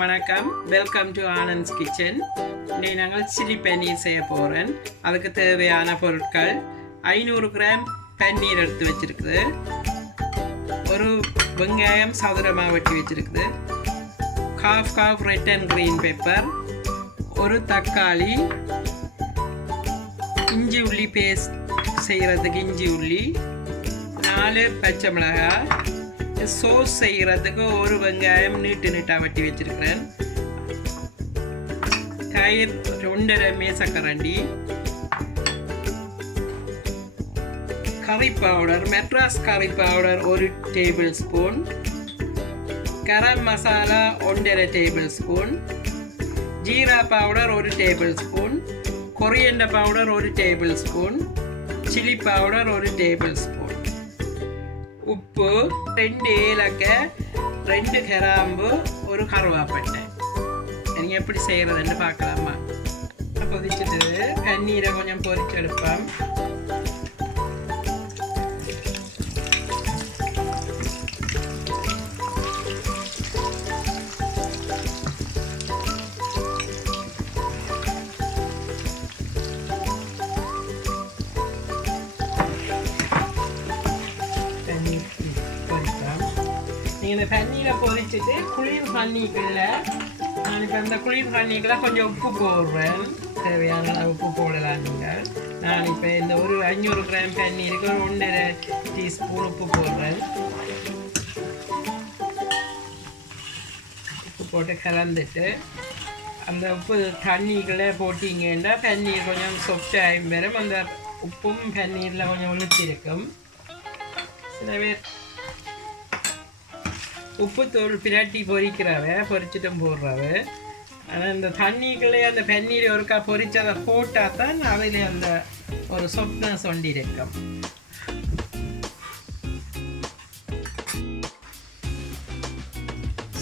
வணக்கம். Welcome to Anand's kitchen. இன்னைக்கு நாங்கள் சில்லி பன்னீர் செய்ய போகிறேன். அதுக்கு தேவையான பொருட்கள் 500 கிராம் பன்னீர் எடுத்து வச்சிருக்குது, ஒரு வெங்காயம் சதுரமாக வெட்டி வச்சிருக்குது, half red and green pepper, ஒரு தக்காளி, இஞ்சி உள்ளி பேஸ்ட் செய்கிறதுக்கு இஞ்சி உள்ளி, 4 பச்சை மிளகாய், சோஸ் செய்கிறதுக்கு ஒரு வெங்காயம் நீட்டாக வெட்டி வச்சிருக்கிறேன், தயிர் 2.5 மேசக்கரண்டி, கறி பவுடர் மெட்ராஸ் கறி powder 1 tablespoon, garam masala 1.5 tablespoon, jeera powder 1 tablespoon, coriander powder 1 tablespoon, chilli powder 1 tablespoon, உப்பு, 2 ஏலக்காய், 2 கிராம்பு, ஒரு கருவேப்பிலை. நீங்கள் எப்படி செய்கிறதுன்னு பார்க்கலாமா? கொதிச்சுட்டு பன்னீரை கொஞ்சம் பொரிச்செடுப்போம். இந்த பன்னீரை பொரிச்சுட்டு குளிர் தண்ணிக்குள்ள நான் இப்போ இந்த குளிர் தண்ணிக்குள்ள கொஞ்சம் உப்பு போடுறேன். தேவையான உப்பு போடலாம் நீங்கள். நான் இப்போ இந்த ஒரு 500 கிராம் பன்னீருக்கு ஒரு 1.5 டீஸ்பூன் உப்பு போடுறேன். உப்பு போட்டு கலந்துட்டு அந்த உப்பு தண்ணிக்குள்ளே போட்டிங்கன்னா பன்னீர் கொஞ்சம் சொஃப்டாகும் வரும். அந்த உப்பும் பன்னீரில் கொஞ்சம் உளுத்திருக்கும். சில பேர் உப்பு தூள் பிரட்டி பொரிச்சிட்டும் போடுறவ. ஆனால் இந்த தண்ணிக்குள்ளே அந்த பன்னீர் ஒருக்கா பொரிச்சு அதை போட்டால் தான் அதில் அந்த ஒரு சொப்னஸ் ஒண்டி இருக்கும்.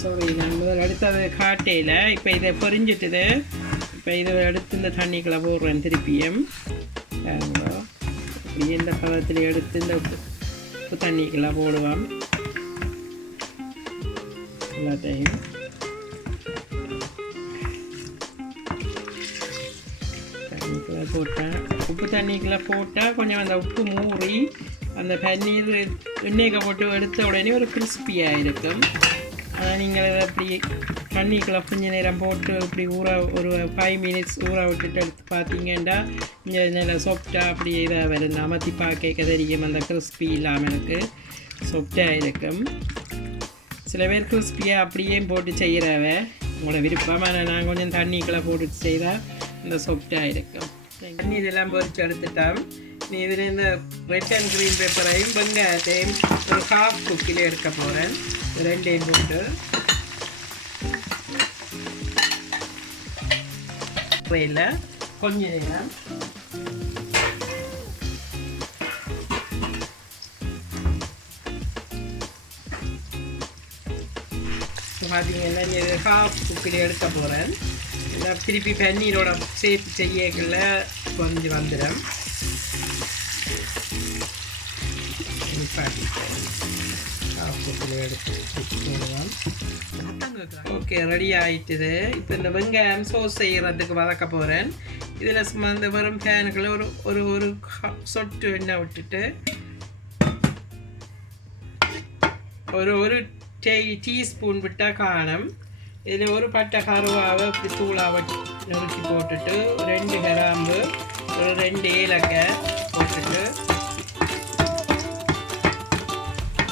சாரி, நான் முதல் எடுத்து அதை காட்டையில் இப்போ இதை பொரிஞ்சிட்டுது. இப்போ இதை எடுத்து இந்த தண்ணிக்குள்ளே போடுறேன் திருப்பியும். இப்படி இந்த பதத்தில் எடுத்து இந்த உப்பு தண்ணிக்குள்ளே போடுவோம். எல்லாத்தையும் தண்ணிக்குள்ளே போட்டேன். உப்பு தண்ணிக்குள்ளே போட்டால் கொஞ்சம் அந்த உப்பு மூறி அந்த பன்னீர் எண்ணெய்க்கு போட்டு எடுத்த உடனே ஒரு கிறிஸ்பியாக இருக்கும். ஆனால் நீங்கள் அதை அப்படி தண்ணிக்குள்ளே கொஞ்சம் நேரம் போட்டு இப்படி ஒரு 5 மினிட்ஸ் ஊற விட்டுட்டு எடுத்து பார்த்தீங்கன்னா இங்கே நல்லா சாஃப்டாக அப்படி இதாக வரும். அமர்த்தி பார்க்க தெரியும். அந்த கிறிஸ்பி இல்லாமல் எனக்கு சாஃப்டாக இருக்கும். சில பேர் கிறிஸ்பியாக அப்படியே போட்டு செய்கிறவ உங்களோட விருப்பமான. நான் கொஞ்சம் தண்ணிக்குள்ளே போட்டு செய்தால் இந்த சாஃப்டாக இருக்கும். தண்ணி இதெல்லாம் பொரிச்சு எடுத்துட்டோம். நீ இதில் இந்த ரெட் அண்ட் க்ரீன் பெப்பரையும் வெங்காயத்தையும் ஒரு ஹாஃப் குக்கில் எடுக்க போகிறேன். 2 போட்டு கொஞ்ச நேரம் பார்த்தீங்கன்னா இது ஹாஃப் குக்கில் எடுக்க போகிறேன். இல்லை திருப்பி பன்னீரோட சேர்த்து செய்யக்குள்ள கொஞ்சம் வந்துடும். ஹாஃப் குக்கில் எடுத்து போடுவோம். ஓகே, ரெடி ஆகிட்டுது. இப்போ இந்த வெங்காயம் சோஸ் செய்கிறதுக்கு வதக்க போகிறேன். இதில் சும்மா இந்த வெறும் பேனுக்குள்ள ஒரு சொட்டு எண்ணெய் விட்டுட்டு ஒரு டீஸ்பூன் விட்டால் காணும். இதில் ஒரு பட்டை கருவாவை இப்படி தூளாக நுறுக்கி போட்டுட்டு 2 கிராம்பு, ஒரு 2 ஏலக்காய் போட்டுட்டு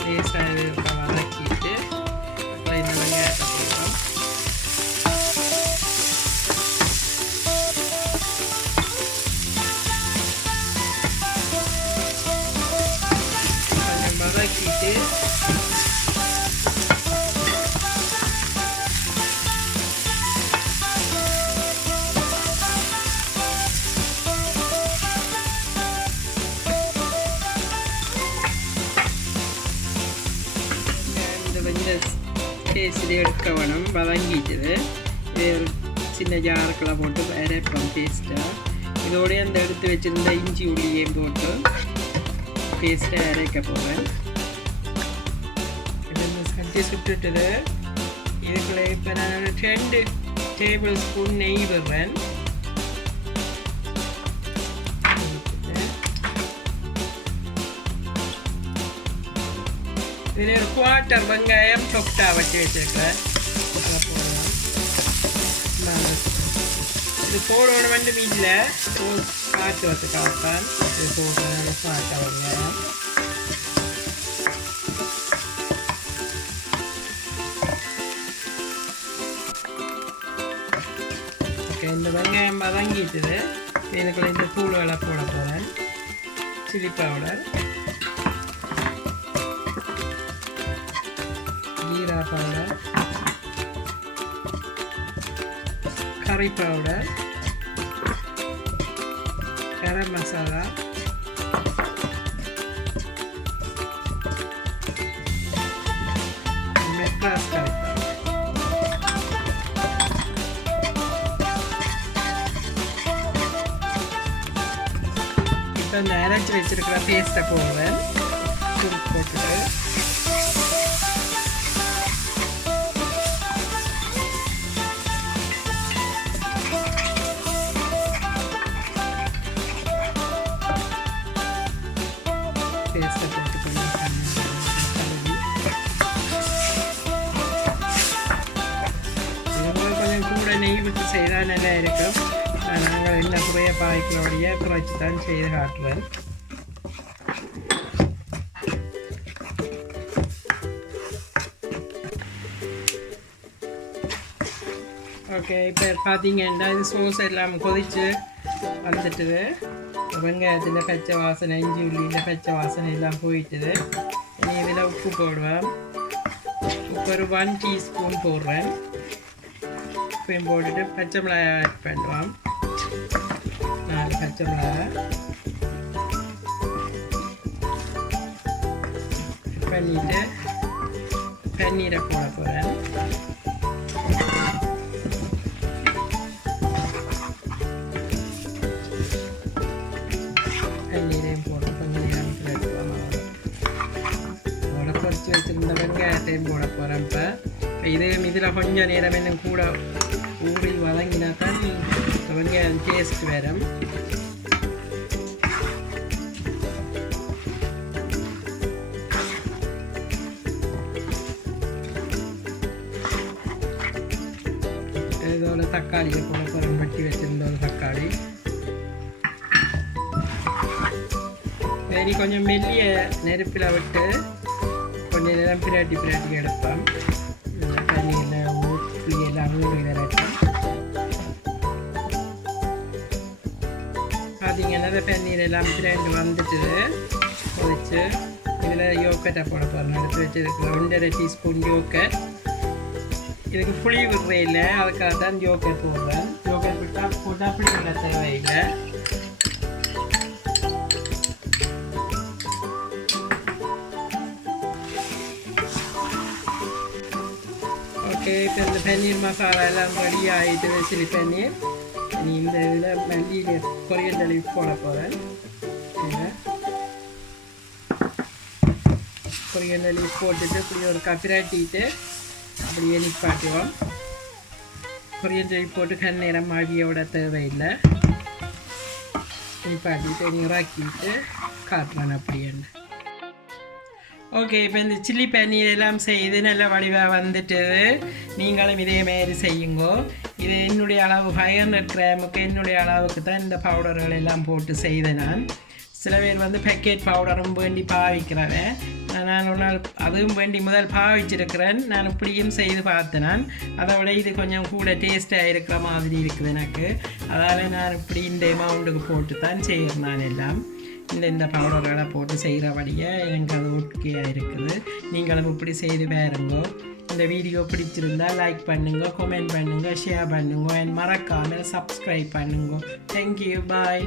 லேசாக வதக்கிட்டு அப்புறம் இந்த வெங்காயத்தை போடுறோம். கொஞ்சம் வதக்கிட்டு பேஸ்ட்டு எடுக்க வேணும். வதங்கிட்டுது. இது சின்ன ஜாருக்கெல்லாம் போட்டு அரைப்போம் பேஸ்ட்டாக. இதோடய அந்த எடுத்து வச்சுருந்த இஞ்சி உள்ளியையும் போட்டு பேஸ்ட்டை அரைக்க போகிறேன். இது சட்டி சுட்டுட்டு இதுக்குள்ள இப்போ நான் ஒரு 2 டேபிள் ஸ்பூன் நெய் விடுறேன். இதில் ஒரு 1/4 வெங்காயம் சொப்டா வச்சு வச்சுருக்கிறேன். அதை போடலாம். இது போடணும் மட்டும் இல்லை, காற்று வச்சு காப்பான். இது போடுறேன் 1/4 வெங்காயம். ஓகே, இந்த வெங்காயம் வதங்கிட்டுது. இதுக்குள்ள இந்த தூள்களை போட போகிறேன். சில்லி பவுடர், ஜீரா பவுடர், கறி பவுடர், கரம் மசாலா, மெட்ராஸ் கறி பவுடர். இப்போ இந்த அரைச்சி வச்சிருக்கிற பேஸ்ட்டை போடுவேன். போட்டுட்டு பேஸ்ட்டை போட்டு கொஞ்சம் கூட நெய் விட்டு செய்தால் நல்லா இருக்கும். நாங்கள் என்ன குறைய பாய்க்கிறோடைய குறைச்சி தான் செய்து காட்டுவேன். ஓகே, இப்போ பார்த்தீங்கன்னா இது சோஸ் எல்லாம் கொதித்து வந்துட்டுது. வெங்காயத்தில் பச்சை வாசனை, இஞ்சி உள்ளியில் பச்சை வாசனை எல்லாம் போயிட்டுது. இனி இதில் உப்பு போடுவேன். உப்பு ஒரு 1 டீஸ்பூன் போடுறேன். உப்பையும் போட்டுட்டு பச்சை மிளகாய் ஆட் பண்ணுவேன். 4 பச்சை மிளகாய் பண்ணிட்டு பன்னீரை போட போகிறேன். பன்னீரையும் போட்டு கொஞ்சம் நேரம் எடுத்துக்கலாம். அதோட பொரிச்சு வச்சுருந்த வெங்காயத்தையும் போட போகிறேன். இப்போ இதில் கொஞ்சம் நேரம் இன்னும் கூட ஊறி வதங்கினா தான் வெங்காயம் டேஸ்ட் வரும். இதோட தக்காளியை போட போகிறோம். வெட்டி வச்சிருந்த ஒரு தக்காளி. சரி, கொஞ்சம் மெல்லிய நெருப்பில் விட்டு கொஞ்சம் நேரம் பிராட்டி எடுப்பேன். தண்ணியில் புளியெல்லாம் ஊறி விரட்டும். பார்த்தீங்கன்னா பன்னீர் எல்லாம் பிராண்டு வந்துட்டு கொதிச்சு இதில் யோக்கட்டை போட போகிறேன். எடுத்து வச்சுருக்கிற 1.5 டீஸ்பூன் யோக்கட். இதுக்கு புளி விடுறே இல்லை, அதுக்காக தான் யோக்கட் போடுறேன். யோக்கட் போட்டால் புளி விட தேவையில்லை. ஓகே, இப்போ இந்த பன்னீர் மசாலா எல்லாம் ரெடி ஆகிட்டு சில்லி பன்னீர். இந்த இதில் மல்லியில் கொரியண்டர் லீஃப் போட போகிறேன். கொரியண்டர் லீஃப் போட்டுட்டு இப்படி ஒரு கப்பிராட்டிட்டு அப்படியே நிப்பாட்டுவோம். கொரியண்டர் லீஃப் போட்டு கண்ணீரம் ஆகியோட தேவையில்லை. நிப்பாட்டிட்டு இறக்கிட்டு காட்டுறேன் அப்படின்னு. ஓகே, இப்போ இந்த சில்லி பன்னீர் எல்லாம் செய்து நல்ல வடிவாக வந்துட்டு நீங்களும் இதே மாதிரி செய்யுங்கோ. இது என்னுடைய அளவு 500 கிராமுக்கு என்னுடைய அளவுக்கு தான் இந்த பவுடர்கள் எல்லாம் போட்டு செய்தேன் நான். சில பேர் வந்து பேக்கெட் பவுடரும் வேண்டி பாவிக்கிறவன். நான் ஒரு நாள் அதுவும் வேண்டி முதல் பாவிச்சிருக்கிறேன். நான் இப்படியும் செய்து பார்த்தேன். நான் அதை விட இது கொஞ்சம் கூட டேஸ்ட்டாக இருக்கிற மாதிரி இருக்குது எனக்கு. அதால் நான் இப்படி இந்த அமௌண்ட்டுக்கு போட்டு தான் செய்கிறேன். நான் எல்லாம் இந்த பவுடர்களை போட்டு செய்கிறபடியே எனக்கு அது ஓகேயாக இருக்குது. நீங்களும் இப்படி செய்து பாருங்க. இந்த வீடியோ பிடிச்சிருந்தால் லைக் பண்ணுங்க, கமெண்ட் பண்ணுங்க, ஷேர் பண்ணுங்க, மறக்காமல் சப்ஸ்கிரைப் பண்ணுங்க. தேங்க்யூ, பாய்.